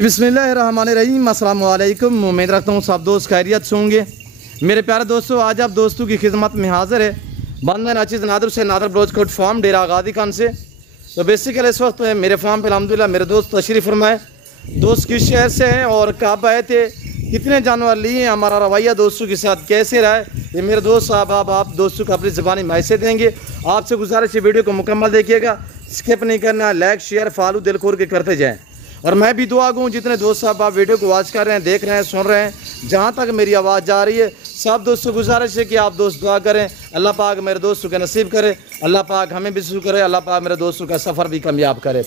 बिस्मिल्लाहिर्रहमानिर्रहीम, अस्सलाम वालेकुम। उम्मीद रखता हूँ सब दोस्त खैरियत से होंगे। मेरे प्यारे दोस्तों, आज आप दोस्तों की खिदमत में हाज़िर है बंदा नाचिज़ नादर से नादर ब्रोचकोट फार्म डेरा गादी खान से। तो बेसिकली इस वक्त मेरे फार्म पे अल्हम्दुलिल्लाह मेरे दोस्त तशरीफ़ फरमाए। दोस्त किस शहर से हैं और कब आए थे, कितने जानवर लिए, हमारा रवैया दोस्तों के साथ कैसे रहा है, ये मेरे दोस्त साहब आप दोस्तों को अपनी ज़बानी मैसेज देंगे। आपसे गुजारिश है वीडियो को मुकम्मल देखिएगा, स्किप नहीं करना, लाइक शेयर फॉलो दिल खोल के करते जाएँ। और मैं भी दुआ गूँ जितने दोस्त साहब आप वीडियो को वॉच कर रहे हैं, देख रहे हैं, सुन रहे हैं, जहाँ तक मेरी आवाज़ जा रही है, सब दोस्तों को गुजारिश है कि आप दोस्त दुआ करें, अल्लाह पाक मेरे दोस्तों का नसीब करे, अल्लाह पाक हमें भी शुक्र करे, अल्लाह पाक मेरे दोस्तों का सफ़र भी कामयाब करे।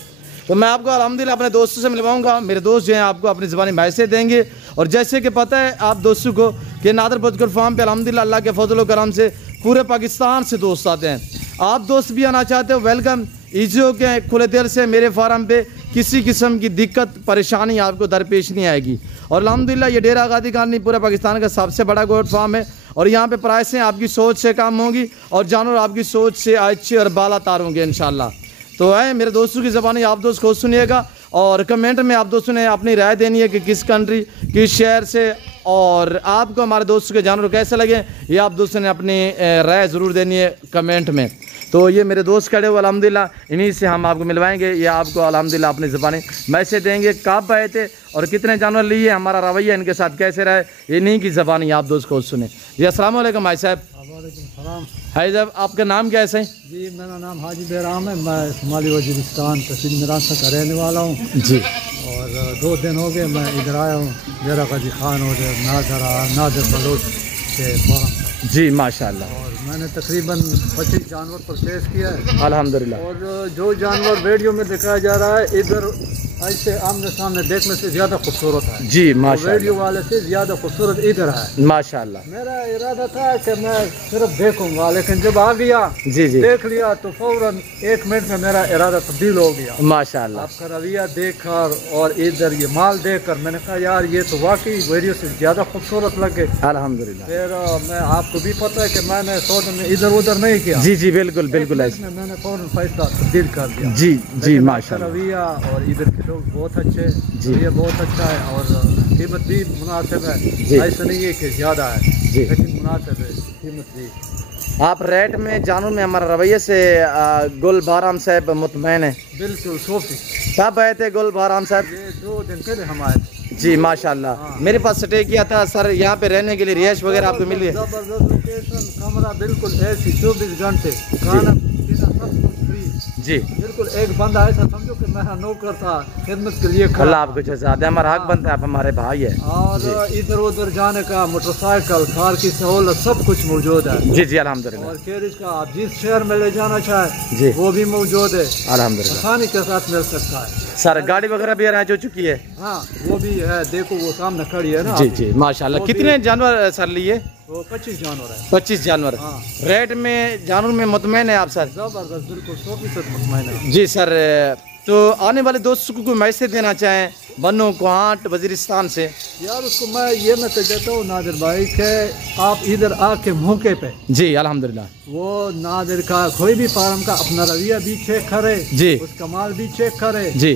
तो मैं आपको अल्हम्दुलिल्लाह अपने दोस्तों से मिलवाऊंगा। मेरे दोस्त जो हैं आपको अपनी ज़बानी मैसेज देंगे। और जैसे कि पता है आप दोस्तों को कि नादर ब्रोचकोट फार्म पे अल्हम्दुलिल्लाह अल्लाह के फजल व करम से पूरे पाकिस्तान से दोस्त आते हैं। आप दोस्त भी आना चाहते हो, वेलकम, ईजी हो के खुले दिल से मेरे फार्म पे किसी किस्म की दिक्कत परेशानी आपको दरपेश नहीं आएगी। और अल्हम्दुलिल्लाह ये डेरा गादी खान नहीं पूरे पाकिस्तान का सबसे बड़ा गोट फार्म है। और यहाँ पे प्राइसें आपकी सोच से कम होंगी और जानवर आपकी सोच से अच्छे और बाला तार होंगे इंशाल्लाह। तो है मेरे दोस्तों की ज़बानी आप दोस्त खुद सुनिएगा और कमेंट में आप दोस्तों ने अपनी राय देनी है कि किस कंट्री, किस शहर से, और आपको हमारे दोस्तों के जानवर कैसे लगे, ये आप दोस्तों ने अपनी राय ज़रूर देनी है कमेंट में। तो ये मेरे दोस्त खड़े हुए अल्हम्दुलिल्लाह, इन्हीं से हम आपको मिलवाएंगे। ये आपको अल्हम्दुलिल्लाह अपनी ज़बानी मैसेज देंगे, कब आए थे और कितने जानवर लिए, हमारा रवैया इनके साथ कैसे रहा है, इन्हीं की ज़बानी आप दोस्त को सुने। जी अस्सलाम वालेकुम भाई साहब। भाई साहब आपका नाम क्या है सही? जी मेरा नाम हाजी बेराम है, मैं शुमाली वजीरिस्तान तहसील मिरासा का रहने वाला हूँ जी। और 2 दिन हो गए मैं इधर आया हूँ, डेरा गादी खान और नादर बलोच के फार्म जी माशाल्लाह। और मैंने तकरीबन 25 जानवर परचेज किया है अल्हम्दुलिल्लाह। और जो जानवर वीडियो में दिखाया जा रहा है इधर ऐसे आमने सामने देखने से ज्यादा खूबसूरत है जी माशाल्लाह, वीडियो वाले से ज्यादा खूबसूरत इधर है माशाल्लाह। मेरा इरादा था कि मैं सिर्फ देखूंगा, लेकिन जब आ गया जी जी देख लिया तो फौरन 1 मिनट में मेरा इरादा तब्दील हो गया माशाल्लाह। आपका रवैया देखकर और इधर ये माल देखकर मैंने कहा यार ये तो वाकई वीडियो से ज्यादा खूबसूरत लगे अल्हम्दुलिल्लाह। फिर मैं आपको भी पता है कि मैंने फौरन में इधर उधर नहीं किया जी जी बिल्कुल बिल्कुल ऐसे मैंने फौरन फैसला तब्दील कर दिया जी जी माशाल्लाह। रवैया और इधर के लोग बहुत अच्छे, ये बहुत अच्छा है और कीमत भी मुनासिब है, ऐसा नहीं है कि ज़्यादा है जी, लेकिन मुनासिब है कीमत भी। आप रेट में जानवर में हमारा रवैये से गुल बहराम साहब मुतमैन है? बिल्कुल सोफी। कब आए थे गुल बहराम साहब? ये 2 दिन पहले हम आए थे जी माशाल्लाह। मेरे पास स्टे किया था सर, यहाँ पे रहने के लिए रिहाइश वगैरह आपको मिली है? जबरदस्त लोकेशन, कमरा बिल्कुल ऐसी 24 घंटे, खाना पीना सब कुछ फ्री जी। बिल्कुल। एक बंदा ऐसा समझो कि मैं नौकर था, खिदमत के लिए खड़ा। अल्लाह आपको जज़ा दे, हमारा हक बनता है, आप हमारे भाई है। और इधर उधर जाने का मोटरसाइकिल कार की सहूलत सब कुछ मौजूद है जी जी अल्हम्दुलिल्लाह। और कैरिज का आप जिस शहर में ले जाना चाहे जी वो भी मौजूद है, अल्हम्दुलिल्लाह। आसानी के साथ मिल सकता है सर गाड़ी वगैरह भी अरेंज हो चुकी है? हाँ वो भी है, देखो वो सामने खड़ी है ना जी जी माशाल्लाह। कितने जानवर सर लिए? वो 25 जानवर है। 25 जानवर। हाँ। रेट में जानवर में मुतमैन है आप सर? जबरदस्त बिल्कुल 100% मुतमईन है जी सर। तो आने वाले दोस्तों को कोई मैसेज देना चाहें बन्नू कोहाट वजीरिस्तान से? यार उसको मैं ये मैसेज देता हूँ नादिर भाई के आप इधर आके मौके पे जी अल्हम्दुलिल्लाह वो नादिर का कोई भी फार्म का अपना रवैया भी चेक करे जी, उसका माल भी चेक करे जी,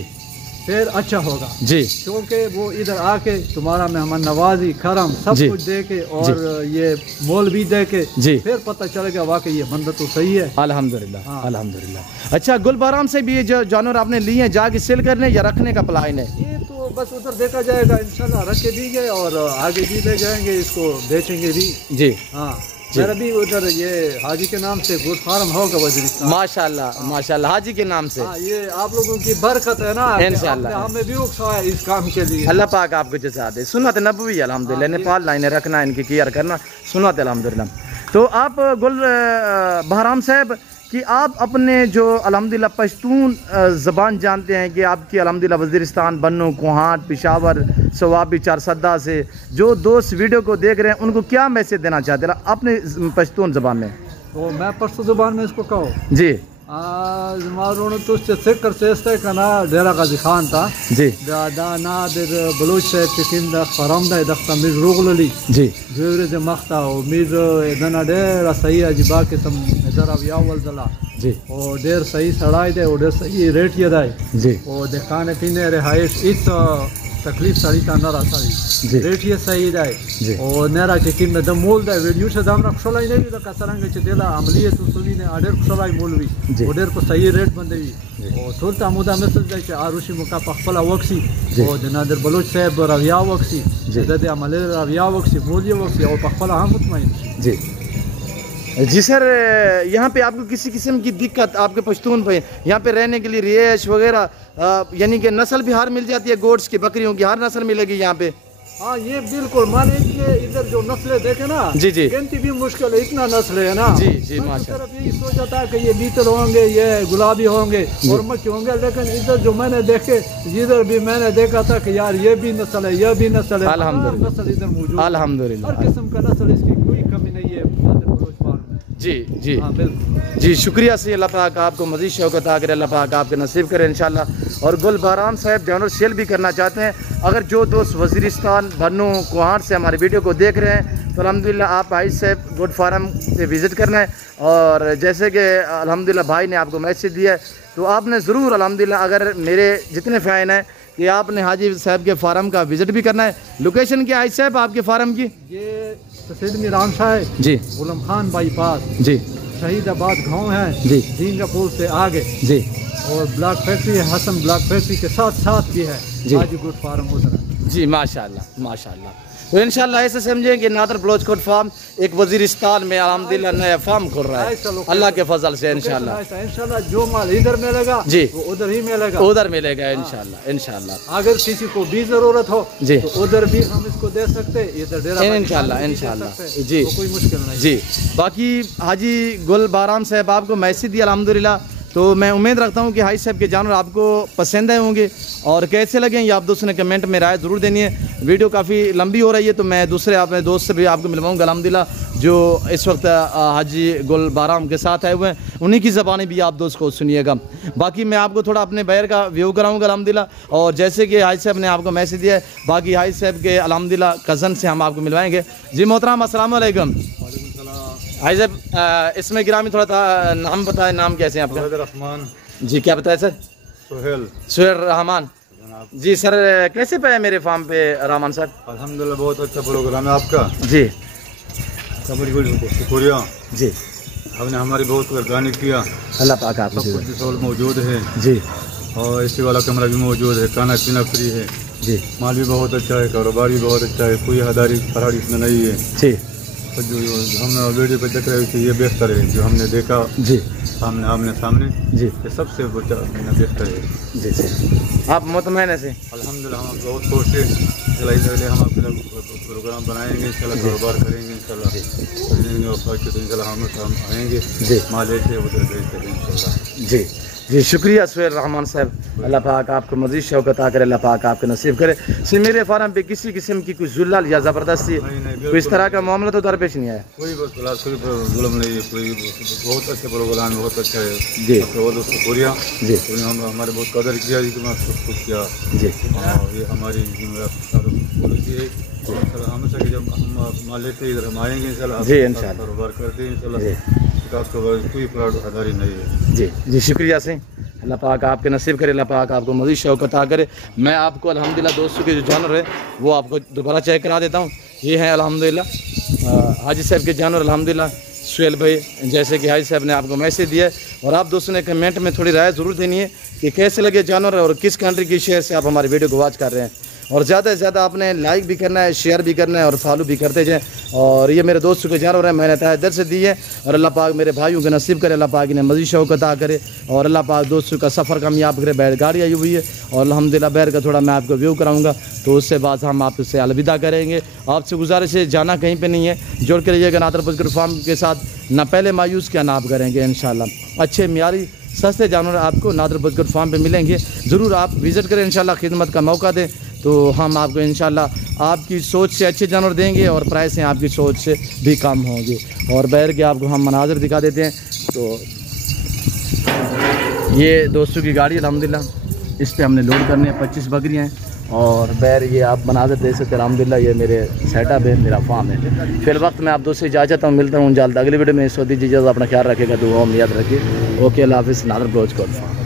फिर अच्छा होगा जी, क्योंकि वो इधर आके तुम्हारा मेहमान नवाजी करम सब जी, कुछ दे के और ये मोल भी दे के जी, फिर पता चलेगा वाकई ये बंदा तो सही है। अल्हम्दुलिल्लाह। हाँ। अल्हम्दुलिल्लाह। अच्छा गुल बहराम से भी ये जो जानवर आपने लिए हैं जाके सेल करने या रखने का प्लान है? ये तो बस उधर देखा जाएगा इंशाल्लाह, रख के भी गए और आगे भी ले जाएंगे, इसको बेचेंगे भी जी। हाँ मेरा भी उधर ये हाजी के नाम से गोट फार्म होगा वजीरिस्तान। माशाल्लाह माशाल्लाह, हाजी के नाम से। हाँ, ये आप लोगों की बरकत है ना, इंशाल्लाह हमें भी उकसाया इस काम के लिए। अल्लाह पाक आपको जज़ा दे। सुन्नत नबवी अल्हम्दुलिल्लाह, नेपाल लाइने रखना, इनकी केयर करना, सुन्नत अल्हम्दुलिल्लाह। तो आप गुल बहराम साहब कि आप अपने जो अल्हम्दुलिल्लाह पश्तून ज़बान जानते हैं कि आपकी अल्हम्दुलिल्लाह वज़ीरिस्तान, बन्नू, कोहाट, पेशावर, सवाबी, चारसद्दा से जो दोस्त वीडियो को देख रहे हैं उनको क्या मैसेज देना चाहते हैं अपने पश्तून ज़बान में? तो मैं पश्तो ज़बान में इसको कहो जी मारून तो सेक्टर से कना डेरा गादी खान था जी दादा नादिर बलूच से पिकिंदा फरमदा दख्ता मिज रोगलली जी जोरे दे मख्ता ओ मिज दना डेरा सही अजिबा के तम जरा यावल दला जी और डेर सही सड़ाई दे और डेर सही रेट ये दाई जी और दे खाने पीने रिहाइश इत तकलीफ सारी का नरा सारी रेट ये सही जाए और नरा के किन में दमोल दा वीडियो से दाम रखलाई नहीं दा कसरंग के देला अमली तो सुनी ने आडर खलाई मोलवी ओडर को सही रेट बंदेवी और सुल्ता मुदा मैसेज जाए कि आरुषि मुका पखला वक्सी और जनादर बलोच साहब रविया वक्सी जदे अमले रविया वक्सी मोलिया वक्सी और पखला हम मुतमईन जी जी सर। यहाँ पे आपको किसी किस्म की दिक्कत आपके पश्तून पे यहाँ पे रहने के लिए रिहाइश वगैरह यानी कि नस्ल भी हर मिल जाती है, गोड्स की बकरियों की हर नस्ल मिलेगी यहाँ पे? हाँ ये बिल्कुल माने कि इधर जो नस्लें देखे ना जी जी गिनती भी मुश्किल है, इतना नस्ल है ना जी जी माशाल्लाह। तरफ यही सोचा था कि ये बीतल होंगे, ये गुलाबी होंगे और मक्खी होंगे, लेकिन इधर जो मैंने देखे जिधर भी मैंने देखा था कि यार ये भी नस्ल है, ये भी नस्ल है, अल्हम्दुलिल्लाह नस्ल इधर मौजूद है, अल्हम्दुलिल्लाह हर किस्म का नस्ल, इसकी कोई कमी नहीं है जी जी। हाँ बिल्कुल जी शुक्रिया से अल्लाह पाक आपको मज़ीद शौकत आ करे, अल्लाह पाक आपके नसीब करे इंशाल्लाह। और गुल बहराम साहब जानवर सेल भी करना चाहते हैं, अगर जो दोस्त वज़ीरिस्तान बन्नू कोहाट से हमारे वीडियो को देख रहे हैं तो अल्हम्दुलिल्लाह आप आइज साहब गुड फार्म पे विज़िट करना है। और जैसे कि अल्हम्दुलिल्लाह भाई ने आपको मैसेज दिया है तो आपने ज़रूर अल्हम्दुलिल्लाह अगर मेरे जितने फ़ैन हैं कि आपने हाजी साहब के फार्म का विज़िट भी करना है। लोकेशन क्या है साहब आपके फार्म की? ये तहसील मीरान शाह है जी, गुलम खान बाईपास जी, शहीदाबाद गांव है जी, सिंगापुर से आगे जी। और ब्लॉक फैक्ट्री है, हसन ब्लॉक फैक्ट्री के साथ भी है जी। हाजी गुड फार्म उधर है। जी माशाल्लाह माशाल्लाह। तो इंशाल्लाह ऐसे समझें कि नादर बलोच कोट फार्म एक वज़ीरिस्तान में अल्हम्दुलिल्लाह नया फार्म खुल रहा है अल्लाह के फजल से इंशाल्लाह। जो माल इधर मिलेगा जी वो उधर ही मिलेगा, उधर मिलेगा इंशाल्लाह इंशाल्लाह। अगर किसी को भी जरूरत हो जी तो उधर भी हम इसको दे सकते हैं, इधर डेरा इंशाल्लाह इंशाल्लाह जी, कोई मुश्किल नहीं जी। बाकी हाजी गुल बहराम साहब आपको मैसेज दिया अल्हम्दुलिल्लाह, तो मैं उम्मीद रखता हूँ कि हाजी साहब के जानवर आपको पसंद आए होंगे और कैसे लगे ये आप दोस्तों ने कमेंट में राय ज़रूर देनी है। वीडियो काफ़ी लंबी हो रही है तो मैं दूसरे अपने दोस्त से भी आपको मिलवाऊँगा अल्हम्दुलिल्लाह जो इस वक्त हाजी गुल बहराम के साथ आए हुए हैं, उन्हीं की ज़बानी भी आप दोस्त को सुनिएगा। बाकी मैं आपको थोड़ा अपने बैर का व्यू कराऊँगा अल्हम्दुलिल्लाह। और जैसे कि हाजी साहब ने आपको मैसेज दिया है, बाकी हाजी साहब के अल्हम्दुलिल्लाह कज़न से हम आपको मिलवाएँगे। जी मोहतरम अस्सलाम वालेकुम। हाजी साहब इसमें गिरामी थोड़ा नाम बताएं, नाम कैसे हैं आपका? रहमान जी क्या बताया सर? सुहेल रहमान जी। सर कैसे पे है मेरे फार्म पे रहमान साहब? अल्हम्दुलिल्लाह बहुत अच्छा प्रोग्राम है आपका जी, शुक्रिया जी। हमने हमारी बहुत कुर्बानी किया, अल्लाह पाक आपको सब कुछ मौजूद है जी, और एसी वाला कमरा भी मौजूद है, खाना पीना फ्री है जी, माल भी बहुत अच्छा है, कारोबार भी बहुत अच्छा है, कोई हदारी फरारी इसमें नहीं है जी। तो जो हम वीडियो पे देख रहे थे ये बेहतर है, जो हमने देखा जी सामने आमने सामने जी, ये सबसे बेहतर है जी जी। आप मुतमईन से? अल्हम्दुलिल्लाह हम बहुत खुश हैं, चलाइए हम आपके प्रोग्राम बनाएंगे इंशाल्लाह, कारोबार करेंगे इंशाल्लाह, हम आएंगे जी, माल लेके उधर भेज इंशाल्लाह। जी जी शुक्रिया सुहेल रहमान साहब, अल्लाह पाक आपको मज़ीद शौकत आ करे, अल्लाह पाक आपके नसीब करे। सी मेरे फार्म पे किसी किस्म की कोई जुल्लल या ज़बरदस्ती कोई इस तरह का मामला तो दरपेश नहीं आया? कोई जुल्म नहीं है, कोई बहुत अच्छा प्रोग्राम बहुत अच्छा है जी शुक्रिया जी। हम हमारे बहुत कदर किया किया जी, और ये हमारी पॉलिसी है हमेशा कि जब हम माल लेते इधर हम आएंगे इंशाल्लाह, जी इंशाल्लाह कारोबार करते हैं इंशाल्लाह, कोई फ्रॉडदारी नहीं है। जी जी शुक्रिया से, अल्लाह पाक आपके नसीब करे, अल्लाह पाक आपको मज़ीद शौकत आ करे। मैं आपको अल्हम्दुलिल्लाह दोस्तों के जो जानवर है वो आपको दोबारा चेक करा देता हूँ। ये है अल्हम्दुलिल्लाह हाजी साहब के जानवर अल्हम्दुलिल्लाह सुहेल भाई, जैसे कि हाजी साहब ने आपको मैसेज दिया है। और आप दोस्तों ने कमेंट में थोड़ी राय ज़रूर देनी है कि कैसे लगे जानवर और किस कंट्री की शहर से आप हमारे वीडियो को वॉच कर रहे हैं। और ज़्यादा से ज़्यादा आपने लाइक भी करना है, शेयर भी करना है और फॉलो भी करते जाएँ। और ये मेरे दोस्तों के जानवर हैं, मैंने तहे दिल से दी है और अल्लाह पाक मेरे भाइयों के नसीब करे, अल्लाह पाक इन्हें मज़ीद शौकत आ करे और अल्लाह पाक दोस्तों का सफ़र कामयाब करे। बैलगाड़ी आई हुई है और अल्हम्दुलिल्लाह बैर का थोड़ा मैं आपको व्यू कराऊंगा, तो उससे बाद हम आपसे अलविदा करेंगे। आपसे गुजारिश है जाना कहीं पर नहीं है, जुड़ के रहिएगा नादर बलोच फार्म के साथ, ना पहले मायूस क्या ना आप करेंगे इंशाल्लाह। अच्छे मियारी सस्ते जानवर आपको नादर बलोच फार्म पे मिलेंगे, ज़रूर आप विज़िट करें इंशाल्लाह, खिदमत का मौका दें तो हम आपको इंशाल्लाह आपकी सोच से अच्छे जानवर देंगे और प्राइस हैं आपकी सोच से भी कम होंगे। और बैर के आपको हम मनाजर दिखा देते हैं। तो ये दोस्तों की गाड़ी अल्हम्दुलिल्लाह इस पर हमने लोड करने हैं, 25 बकरियाँ हैं और बैर ये आप मनाजर दे सकते हैं अल्हम्दुलिल्लाह। ये मेरे सेटअप है, मेरा फार्म है। फिर वक्त मैं आप दोस्तों से इजाज़त हूँ, मिलता हूँ जल्द अगली वीडियो में। इस वक्त दीजिए, अपना ख्याल रखेगा, दुआ में याद रखिए। ओके अल्लाह हाफ़िज़। नादर बलोच फार्म।